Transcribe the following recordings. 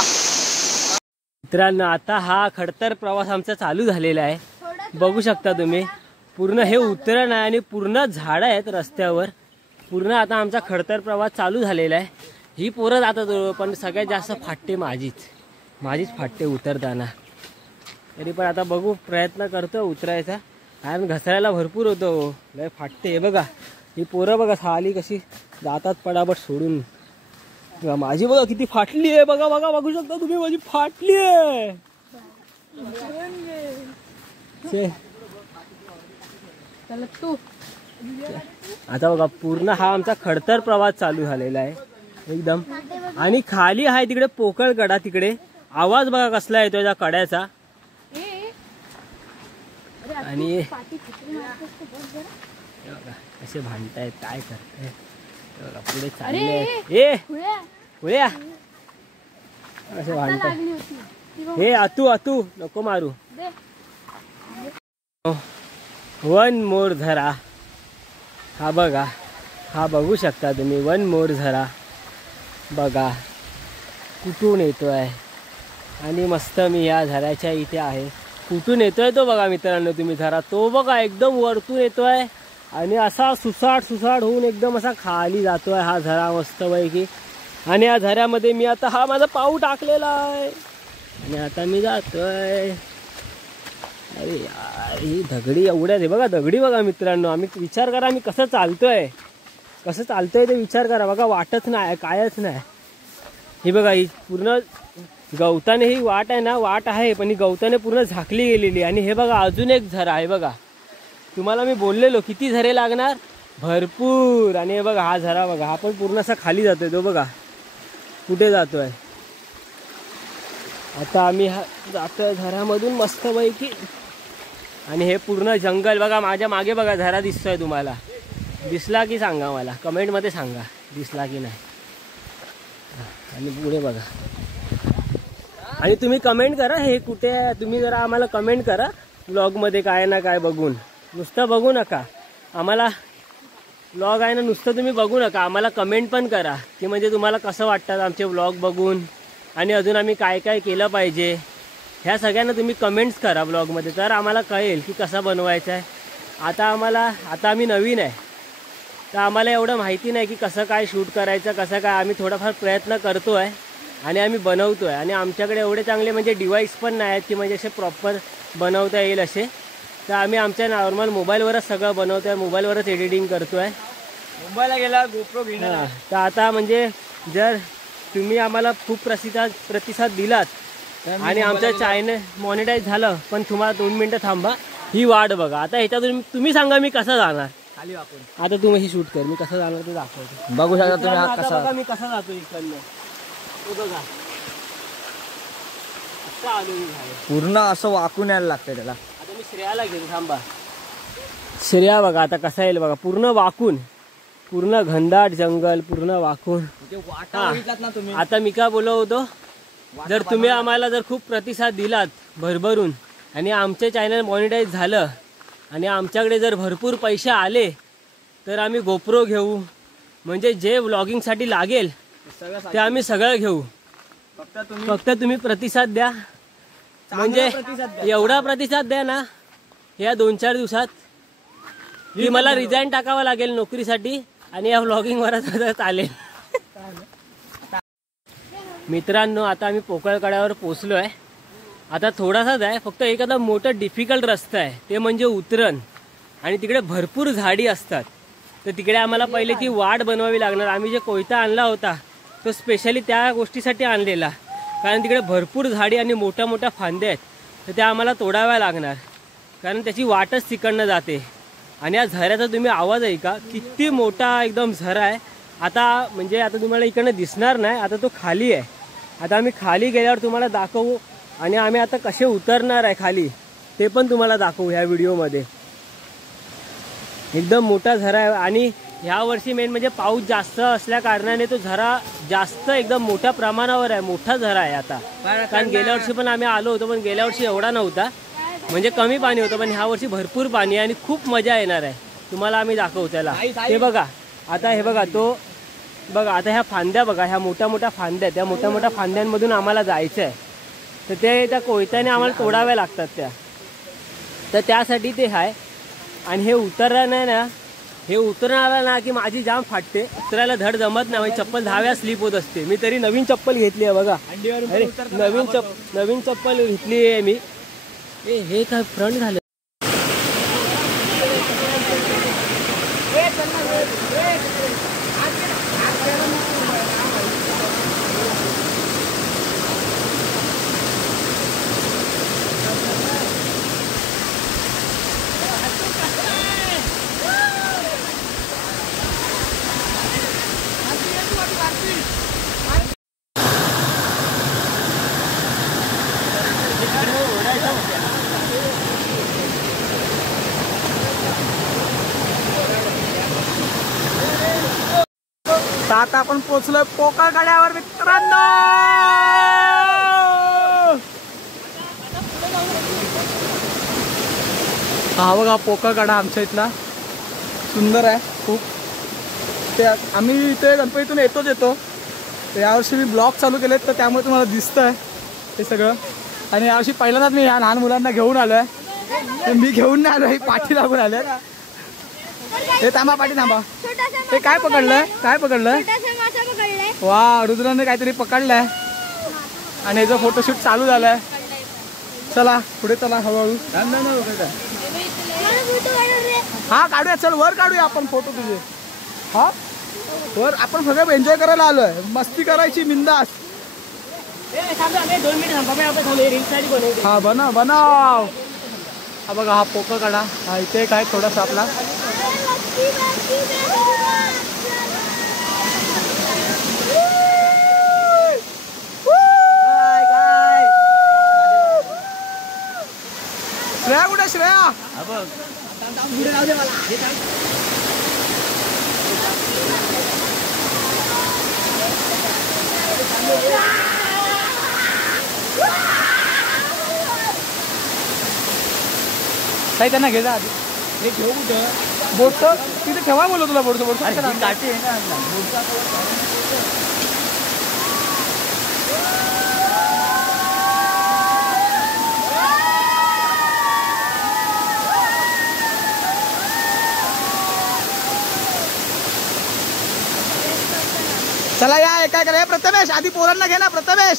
मित्रांनो आता हा खडतर प्रवास आमचा चालू झालेला आहे. बघू शकता तुम्ही पूर्ण हे उतरण आहे आणि पूर्ण झाडं आहेत रस्त्यावर. पूर्ण आता आमचा खडतर प्रवास चालू झालेला आहे. ही पोरं जातात पण सगळ्यात जास्त फाटते माझीच फाटते उतरताना. तरी पण आता बघू प्रयत्न करतो उतरायचा कारण घसरायला भरपूर होतो. लय फाटते. हे बघा ही पोरं बघा साली कशी जातात पडापट सोडून. माझी बघा किती फाटली आहे. बघा बघा बघू शकता तुम्ही माझी फाटली आहे. आता बघा पूर्ण हा आमचा खडतर प्रवास चालू झालेला आहे एकदम. आणि खाली आहे तिकडे पोकळ कडा. तिकडे आवाज बघा कसला येतोय त्या कड्याचा. आणि कसे भांडतायत काय करतायत पुढे चालले. असे भांडताय. हे आतू नको मारू. वन मोर झरा. हा बघा हा बघू शकता तुम्ही वन मोर झरा. बघा कुठून येतोय आणि मस्त मी या झऱ्याच्या इथे आहे. कुठून येतोय तो बघा मित्रांनो तुम्ही झरा. तो बघा एकदम वरतून येतोय आणि असा सुसाट होऊन एकदम असा खाली जातोय हा झरा मस्तपैकी. आणि या झऱ्यामध्ये मी आता हा माझा पाऊल टाकलेला आहे आणि आता मी जातोय. अरे यार ही दगडी एवढ्या आहे बघा. दगडी बघा मित्रांनो. आम्ही विचार करा आम्ही कसं चालतोय ते विचार करा. बघा वाटच नाही कायच नाही. ही बघा ही पूर्ण गवताने ही वाट आहे ना वाट आहे पण ही गवताने पूर्ण झाकली गेलेली. आणि हे बघा अजून एक झरा आहे बघा. तुम्हाला मी बोललेलो किती झरे लागणार भरपूर. आणि हे बघा हा झरा बघा हा पण पूर्ण असा खाली जातोय. तो बघा कुठे जातोय. आता आम्ही हा जातोय झऱ्यामधून मस्तपैकी. आणि हे पूर्ण जंगल बघा. माझ्या मागे बघा झरा दिसतोय तुम्हाला. दिसला की सांगा मला कमेंटमध्ये सांगा दिसला की नाही. आणि पुढे बघा. आणि तुम्ही कमेंट करा हे कुठे आहे. तुम्ही जरा आम्हाला कमेंट करा व्लॉगमध्ये काय ना काय बघून. नुसतं बघू नका आम्हाला. व्लॉग आहे ना नुसतं तुम्ही बघू नका आम्हाला कमेंट पण करा की म्हणजे तुम्हाला कसं वाटतं आमचे व्लॉग बघून. आणि अजून आम्ही काय काय केलं पाहिजे ह्या सगळ्यांना तुम्ही कमेंट्स करा ब्लॉगमध्ये. तर आम्हाला कळेल की कसा बनवायचा आहे. आता आम्ही नवीन आहे तर आम्हाला एवढं माहिती नाही की कसं काय शूट करायचं कसं काय. आम्ही थोडाफार प्रयत्न करतो आहे आणि आम्ही बनवतो आहे. आणि आमच्याकडे एवढे चांगले म्हणजे डिव्हाइस पण नाही आहेत की म्हणजे असे प्रॉपर बनवता येईल असे. तर आम्ही आमच्या नॉर्मल मोबाईलवरच सगळं बनवतो आहे. मोबाईलवरच एडिटिंग करतो आहे. मुंबईला गेला गोप्रो घेणार. तर आता म्हणजे जर तुम्ही आम्हाला खूप प्रतिसाद दिलात आणि आमचं चॅनल मॉनिटाईज झालं पण तुम्हाला 2 मिनटं थांबा. ही वाट बघा. आता ह्याच्यातून तुम्ही सांगा मी कसं जाणार. खाली वाकून आता तुम्ही शूट कर मी कसं जाणार ते दाखवतो. बघू शकता तुम्ही हा आता कसा बघा मी कसा जातो इकडनं. तो बघा आता आलो मी बाहेर. पूर्ण असं वाकून यायला लागतं त्याला. आता मी श्रेयाला घेतो थांबा. श्रेया बघा आता कसा येईल बघा. पूर्ण वाकून पूर्ण घनदाट जंगल पूर्ण वाकून. आता मी का बोलत होतो जर तुम्ही आम्हाला जर खूप प्रतिसाद दिलात भरभरून आणि आमचे चॅनल मॉनिटाईज झालं आणि आमच्याकडे जर भरपूर पैसे आले तर आम्ही गोप्रो घेऊ. म्हणजे जे व्लॉगिंगसाठी लागेल ते आम्ही सगळं घेऊ. फक्त तुम्ही प्रतिसाद द्या. म्हणजे एवढा प्रतिसाद द्या ना या 2-4 दिवसात की मला रिझाईन टाकावं लागेल नोकरीसाठी आणि या व्लॉगिंगवरच चालेल. मित्रांनो आता आम्ही पोकळकड्यावर पोचलो आहे. आता थोडासाच आहे फक्त एखादा मोठा डिफिकल्ट रस्ता आहे ते म्हणजे उतरण. आणि तिकडे भरपूर झाडी असतात तर तिकडे आम्हाला पहिले ती वाट बनवावी लागणार. आम्ही जे कोयता आणला होता तो स्पेशली त्या गोष्टीसाठी आणलेला कारण तिकडे भरपूर झाडी आणि मोठ्या मोठ्या फांद्या आहेत तर त्या आम्हाला तोडाव्या लागणार कारण त्याची वाटच तिकडनं जाते. आणि या झऱ्याचा तुम्ही आवाज ऐका किती मोठा एकदम झरा आहे. आता म्हणजे आता तुम्हाला इकडनं दिसणार नाही. आता तो खाली आहे. आता आम्ही खाली गेल्यावर तुम्हाला दाखवू आणि आम्ही आता कसे उतरणार आहे खाली ते पण तुम्हाला दाखवू ह्या व्हिडिओमध्ये. एकदम मोठा झरा आहे आणि ह्या वर्षी मेन म्हणजे पाऊस जास्त असल्या कारणाने तो झरा जास्त एकदम मोठ्या प्रमाणावर आहे. मोठा झरा आहे आता. कारण गेल्या वर्षी पण आम्ही आलो होतो पण गेल्या वर्षी एवढा नव्हता म्हणजे कमी पाणी होतं. पण ह्या वर्षी भरपूर पाणी आहे आणि खूप मजा येणार आहे. तुम्हाला आम्ही दाखवू त्याला. हे बघा आता हे बघा तो बघा आता ह्या फांद्या बघा, ह्या मोठ्या मोठ्या फांद्या, त्या मोठ्या मोठ्या फांद्यांमधून आम्हाला जायचं आहे. तर ते त्या कोयत्याने आम्हाला तोडाव्या लागतात त्या. तर त्यासाठी ते आहे. आणि हे उतरलं नाही ना, हे उतरणारा ना की माझी जाम फाटते, उतरायला धड जमत नाही. चप्पल 10 वेळा स्लिप होत असते. मी तरी नवीन चप्पल घेतली आहे बघा. अरे नवीन चप्पल घेतली आहे मी. हे काय फ्रंट झालं. आता आपण पोहोचलोय पोकळगड्यावर मित्रांनो. हा बघा पोकळगडा आमच्या इथला सुंदर आहे खूप. ते आम्ही इथे गणपतीतून येतो. तर यावर्षी मी ब्लॉग चालू केलेत तर त्यामुळे तुम्हाला दिसतंय ते सगळं. आणि यावर्षी पहिल्यांदाच मी ह्या लहान मुलांना घेऊन आलोय. मी घेऊन नाही आलो, ही पाठी लागून आले. हे थांबा, पाठी थांबा. हे काय पकडलंय? वा, रुद्राने काहीतरी पकडलंय आणि याचा फोटोशूट चालू झालाय. चला पुढे चला हळूहळू. हा काढूया, चल वर काढूया आपण फोटो तुझे. हा वर आपण सगळं एन्जॉय करायला आलोय, मस्ती करायची बिंदास. हा बनव. हा बघा हा पोकळगडा. हा इथे काय थोडासा आपला श्रेया कुठे? श्रेया काही त्यांना घे जा आधी. हे घेऊ कुठं? बोट तिथे ठेवा बोलतो तुला. बोट काठी आहे ना. चला या काय करा. प्रथमेश आधी पोरांना घे ना. प्रथमेश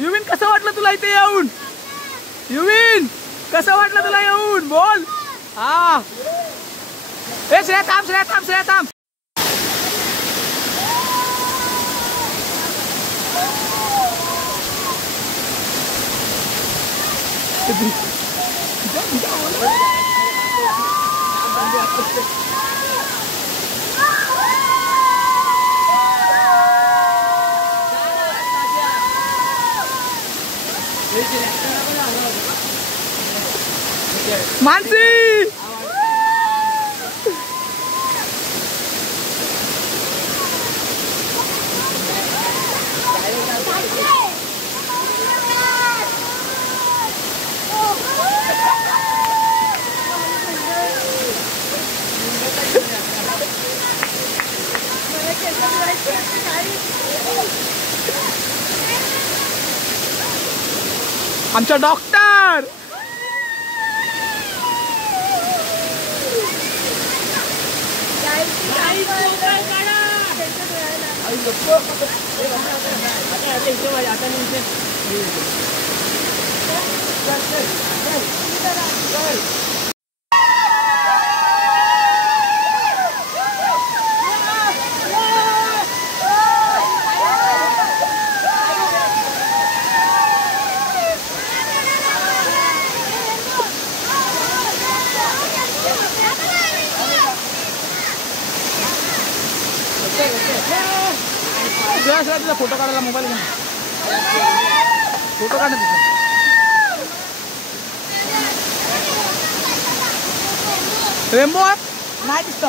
युविन कसं वाटलं तुला इथे येऊन? युविन कसं वाटलं तुला येऊन? बोल. हा श्रेया थांब. मानसी आमचा डॉक्टर. फोटो काढायला मोबाईल घेऊन फोटो काढ. रेम्बो नाही दिसत.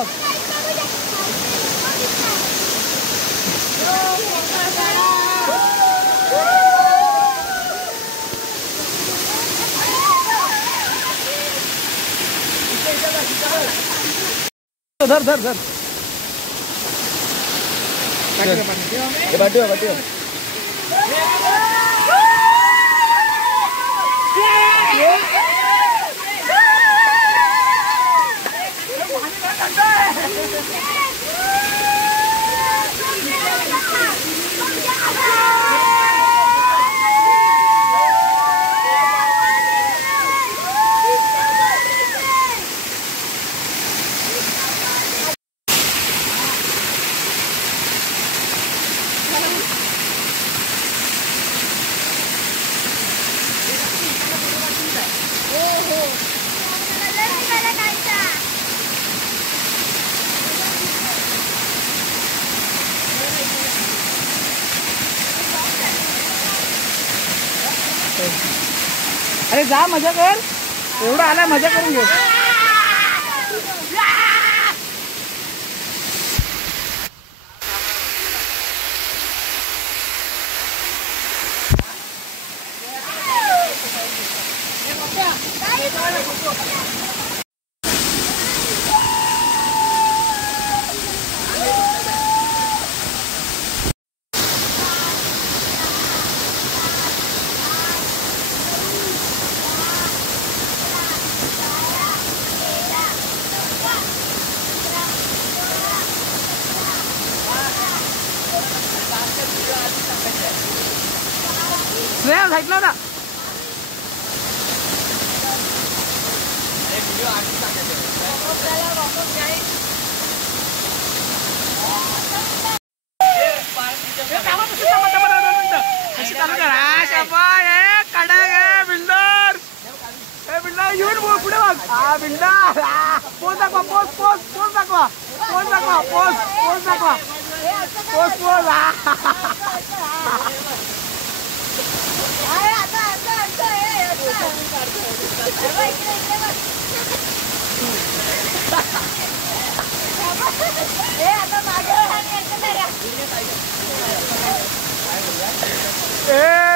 धर धर धर अरे जा मजा कर एवढं आलाय मजा करून घे श्रेयस ऐकलं ना पुढे बिल्डर पोच दाखवा पोच पोच पोच दाखवा पोच दाखवा पोच पोच दाखवा पोच पोच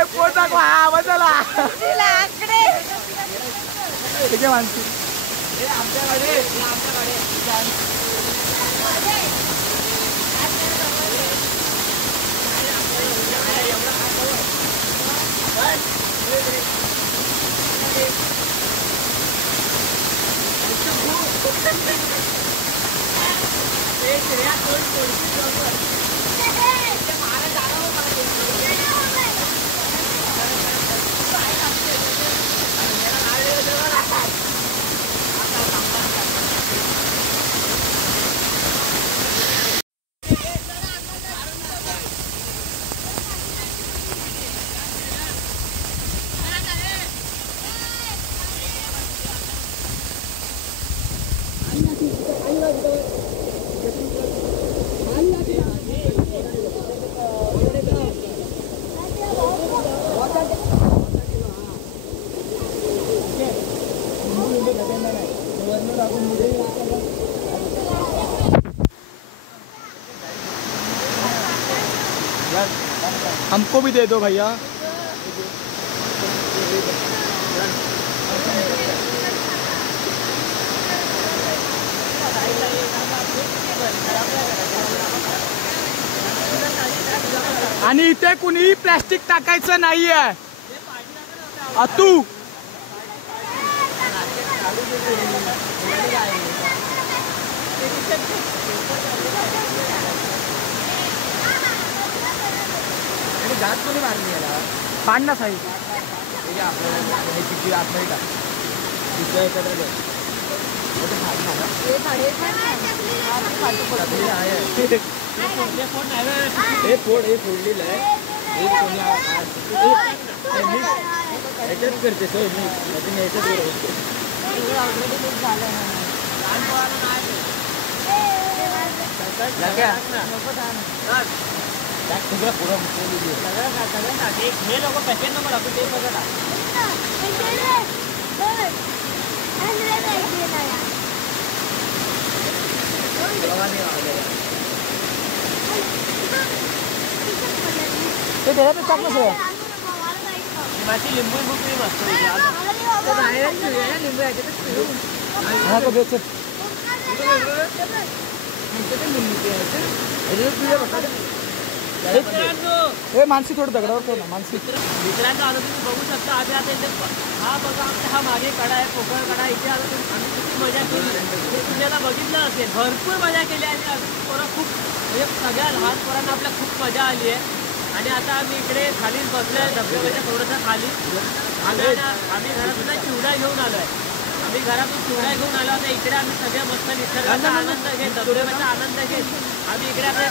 पोच दाखवा हा बदला ठीक मानसी हमको भी दे दो भैया आणि इथे कुणी प्लास्टिक टाकायचं नाहीये अतू घास कोणी मारली याला पाडणा साई फोडलेलं आहे करते सोय मी पूरा हे लोक पॅकेट नंबर आपण ते बघा ते त्याला तर चांगलं सगळं माझी लिंबू लिंबू मस्त लिंबू आहे हे मानसी थोडं दगडावर ठेव ना मानसी. मित्रांनो आता तुम्ही बघू शकता आम्ही आता इथे हा बघा आमचा हा मागे कडा आहे पोकळ कडा. इथे आता आम्ही किती मजा केली ते तुम्हाला बघितलं असेल. भरपूर मजा केली आणि पोरं खूप म्हणजे सगळ्या लहान पोरांना आपल्या खूप मजा आली आहे. आणि आता आम्ही इकडे खाली बसलोय धबधब्याच्या थोडंसं खाली. आम्ही घरातून चिवडा घेऊन आलो आहे. आम्ही घरातून चिवडा घेऊन आलो आता इकडे आम्ही सगळे मस्त निसर्गाचा आनंद घेत धबधब्याचा आनंद घेत आम्ही इकडे आता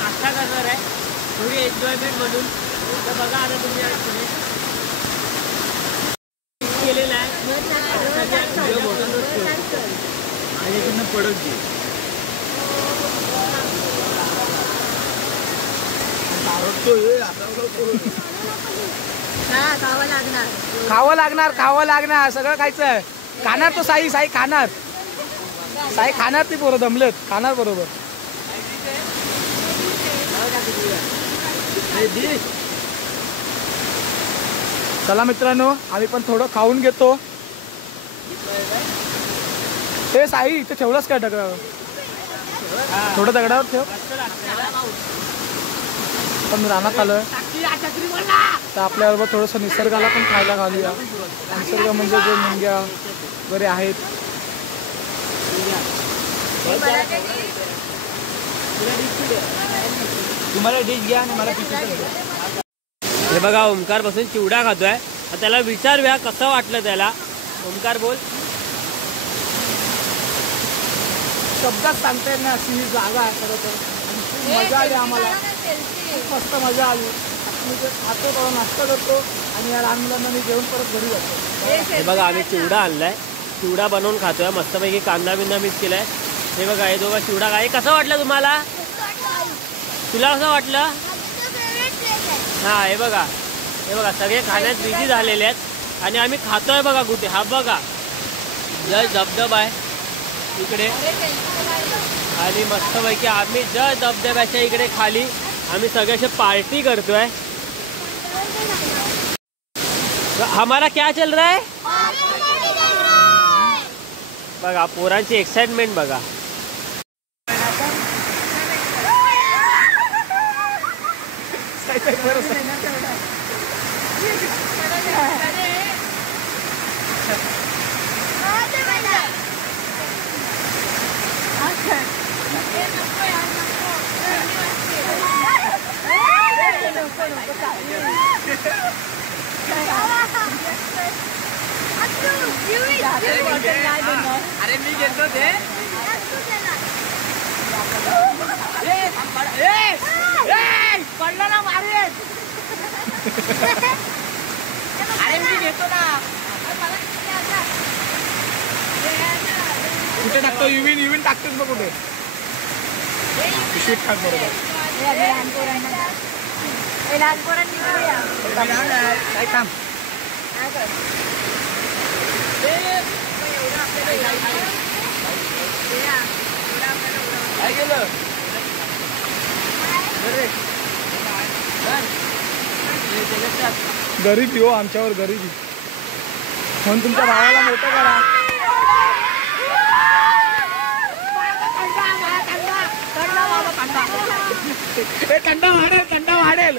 नाश्ता करणार आहे थोडी एन्जॉयमेंट म्हणून. तर बघा आता तुम्ही केलेला आहे आणि इकडनं पडत घे. खावं लागणार सगळं खायचं. खाणार तो साई खाणार. साई खाणार ती पोरं दमलेत खाणार बरोबर. चला मित्रांनो आम्ही पण थोडं खाऊन घेतो. हे साई इथे ठेवलंच काय दगडावर? थोडं दगडावर ठेव. पण रानात आलोय तर आपल्याबरोबर थोडंसं निसर्गाला पण खायला घालूया. निसर्ग म्हणजे जे मुंग्या वगैरे आहेत. तुम्हाला डिश घ्या आणि मला पिशवी. हे बघा ओमकार बसून चिवडा खातोय. त्याला विचारूया कसं वाटलं त्याला. ओमकार बोल. शब्दात सांगता येत नाही अशी ही जागा आहे खरं तर. खूप मजा आली आम्हाला. खूप मस्त मजा आली. मी जे खातो करून नाश्ता करतो आणि या लहान मुलांना मी जेवण परत घरी जातो. हे बघा आम्ही चिवडा आणलाय. चिवडा बनवून खातोय मस्तपैकी. कांदा बिंदा मिक्स केलाय. हे बघा हे दोघं चिवडा काय कसं वाटलं तुम्हाला? तुला कसं वाटलं? हा हे बघा सगळे खाण्यात बिझी झालेले आहेत आणि आम्ही खातोय बघा कुठे. हा बघा जस्ट धबधबा आहे इकडे आणि मस्तपैकी आम्ही जस्ट धबधब्याच्या इकडे खाली आम्ही सगळे असे पार्टी करतोय. हमारा क्या चल रहा है बघा. पोरांची एक्साइटमेंट बघा. अरे मी घेतो ते. पडला ना मारेल. अरे मी घेतो ना. कुठे टाकतो? युविन टाकतोस मग कुठे? पिशवीत टाक बरोबर. काय काम काय केलं? गरीबी हो आमच्यावर गरीबी. म्हणून तुमच्या भावाला मोठं करा. थंडा वाढेल.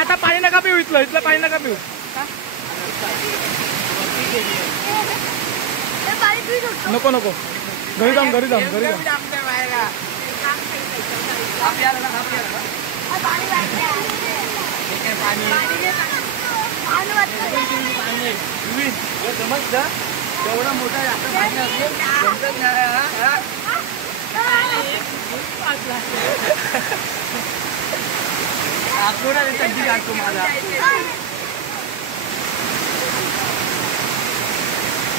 आता पाणी नका पिऊ. इथलं पाणी नका पिऊ. नको घरी जाऊन समजतं एवढा मोठा तुम्हाला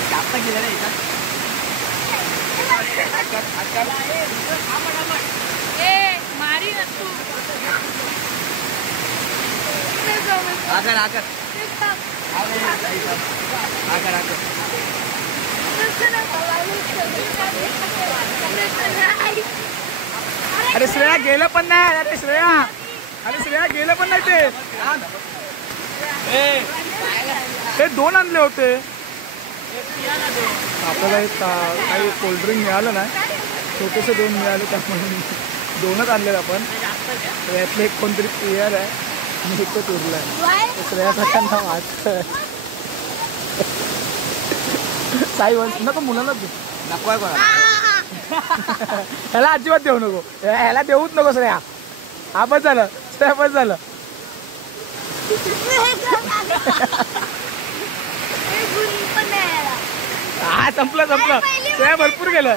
जास्त गेलं नाही का? मारी नसतो. अरे श्रेया गेलं पण नाही. अरे श्रेया आणि श्रेया गेले पण नाही ते 2 आणले होते. आपल्याला एक काही कोल्ड्रिंक मिळालं नाही, छोटेसे 2 मिळाले त्यामुळे 2च आणले आपण. यातले एक कोणतरी प्लेयर आहे आणि एकच उरला आहे. श्रेयासाठी नाव आज साई वंश नको मुलांना नको आहे कोणा ह्याला अजिबात देऊ नको, ह्याला देऊच नको श्रेया. हा बस झालं, श्रेया बस झालं. हा संपलं श्रेया भरपूर गेलं.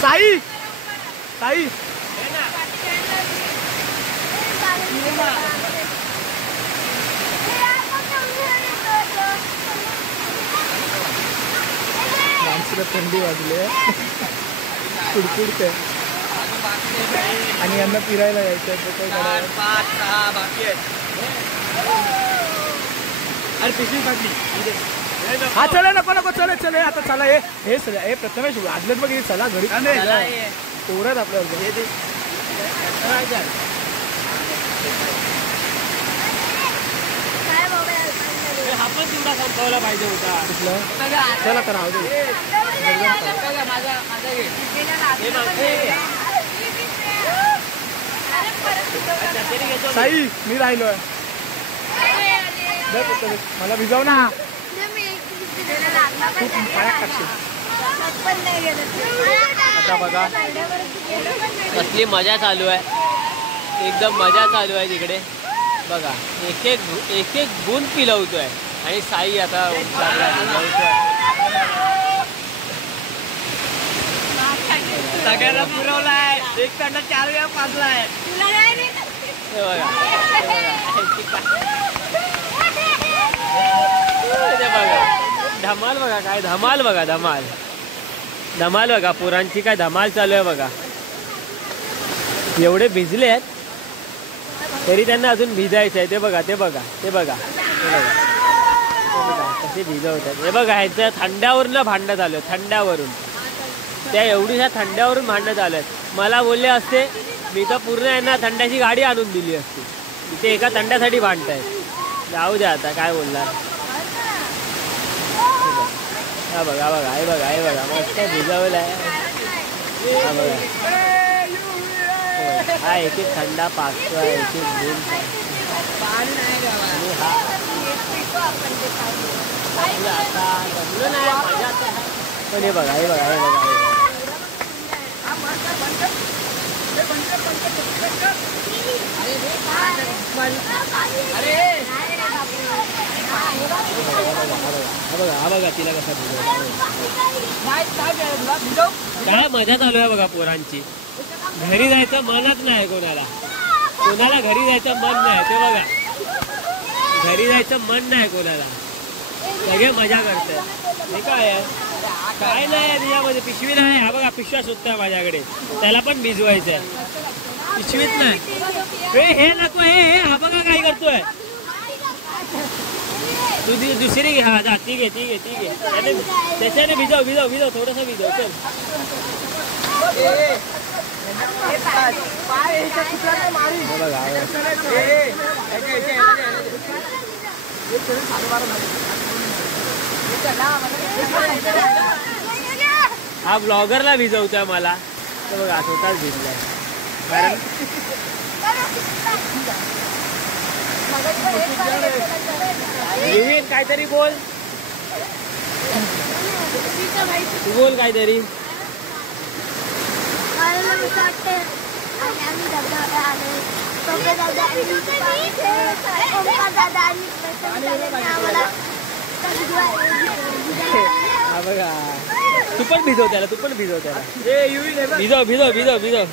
साई साई माणसाला थंडी वाजली कुडकुडते आणि यांना फिरायला यायचं. हा चला नको चले चले आता चला. हे प्रथमेश आदलेच बघ, चला घरी पोरत आपल्यावर. हा पण तेवढा संपवला पाहिजे होता. चला तर राहू दे. साई मी राहिलोय, मला भिजव ना. आता बघा कसली मजा चालू आहे, एकदम मजा चालू आहे तिकडे. बघा एक एक गुण पिलवतोय आणि साई आता सगळ्यांना पुरवलाय. एक थंडा 4 वेळा पाजलाय. धमाल बघा, काय धमाल बघा, धमाल बघा. पोरांची काय धमाल चालू आहे बघा. एवढे भिजले आहेत तरी त्यांना अजून भिजायचं आहे. ते बघा कसे भिजवतात. हे बघा ह्यांच्या थंड्यावरून भांडणं झालं, थंड्यावरून. त्या एवढीशा थंड्यावरून भांडणं झालं. मला बोलले असते मी तर पूर्ण यांना थंड्याची गाडी आणून दिली असती. इथे एका थंड्यासाठी भांडतायत. जाऊ द्या आता काय बोलणार. हा बघा हे बघा मस्त भिजवलं आहे. हा बघा हा एक थंडा पाचतो आहे, एक गुण. पण हे बघा तिला कसा काय मजा चालू आहे बघा पोरांची. घरी जायचं मनच नाही कोणाला घरी जायचं मन नाही. ते बघा घरी जायचं मन नाही कोणाला, सगळे मजा करतात. हे काय आहे, काय नाही आहे त्याच्यामध्ये. पिशवी नाही. हा बघा पिशव्या सुद्धा माझ्याकडे, त्याला पण भिजवायचं आहे. पिशवीत नाही. हे नको हे हा बघा काय करतोय. तू दुसरी घे. हा जा ती घे. त्याच्याने भिजव थोडस भिजव. चल हा ब्लॉगरला भिजवतोय मला. तर बघा स्वतःच भिजलाय. कारण युवीन काहीतरी बोल. तू बोल काहीतरी. हा बघा तू पण भिजव त्याला. भिजव.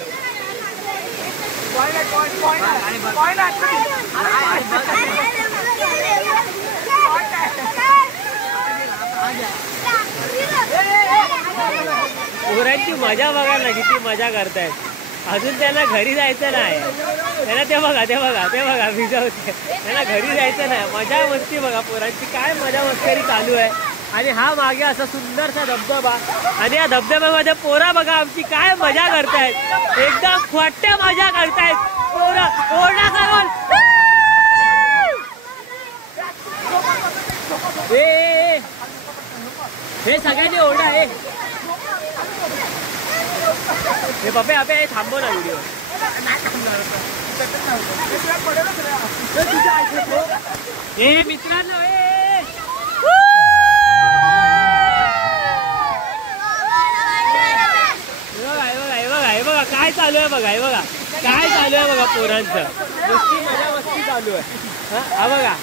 पोरांची मजा बघा ना, किती मजा करतायत. अजून त्यांना घरी जायचं नाही. त्यांना ते बघा भिजवते. त्यांना घरी जायचं नाही. मजा मस्ती बघा पोरांची, काय मजा मस्करी चालू आहे. आणि हा मागे असा सुंदरसा धबधबा आणि या धबधब्यामध्ये पोरा बघा आमची काय मजा करतायत एकदम खोट्या मजा करतायत पोरा ओरडा करून हे सगळ्यांनी ओरडा हे पप्पे आपे थांबव ना व्हिडिओ मित्रांनो बघा काय चालू आहे बघा काय चालू आहे बघा पोरांचं नुसती मजा मस्ती चालू आहे हा बघा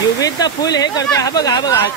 युवीचं फुल हे करतोय हा बघा